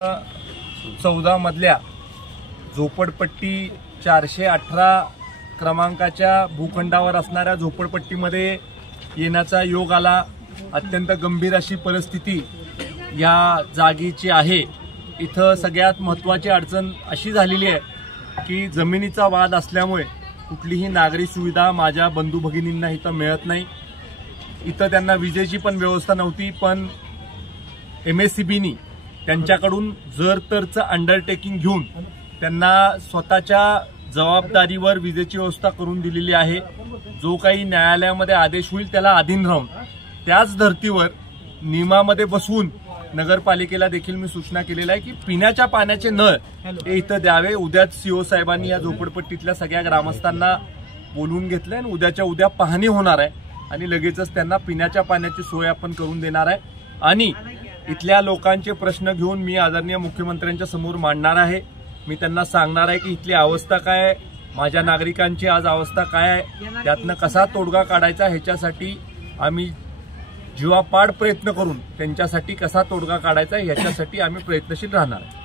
14 मधल्या झोपडपट्टी 418 क्रमांकाच्या भूखंडावर असणाऱ्या झोपडपट्टीमध्ये येण्याचा योग आला। अत्यंत गंभीर अशी परिस्थिती या जागेची आहे। इथं सगळ्यात महत्त्वाची अडचण अशी झालेली आहे की जमिनीचा वाद असल्यामुळे कुठलीही नागरी सुविधा माझ्या बंधू भगिनींना इथं मिळत नाही। इथं त्यांना विजेची पण व्यवस्था नव्हती, पण MSCBनी त्यांच्याकडून जर तरचं अंडरटेकिंग घेऊन त्यांना स्वतःच्या जबाबदारीवर विजेची व्यवस्था करून दिलेली आहे। जो काही न्यायालयामध्ये आदेश होईल त्याला अधीन राहून त्याच धर्तीवर नियमामध्ये बसवून नगरपालिकेला देखील मी सूचना केलेली आहे की पिण्याच्या पाण्याचे नळ हे इथं द्यावे। उद्याच CO साहेबांनी या झोपडपट्टीतल्या सगळ्या ग्रामस्थांना बोलवून घेतलंय आणि उद्याच्या उद्या पाहणी होणार आहे आणि लगेचच त्यांना पिण्याच्या पाण्याची सोय आपण करून देणार आहे। आणि इथल्या लोकांचे प्रश्न घेऊन मी आदरणीय मुख्यमंत्र्यांच्या समोर मांडणार आहे। मी त्यांना सांगणार आहे की इथली अवस्था काय आहे, माझ्या नागरिकांची आज अवस्था काय आहे, त्यातनं कसा तोडगा काढायचा ह्याच्यासाठी आम्ही जीवापाड प्रयत्न करून त्यांच्यासाठी कसा तोडगा काढायचा ह्याच्यासाठी आम्ही प्रयत्नशील राहणार आहे।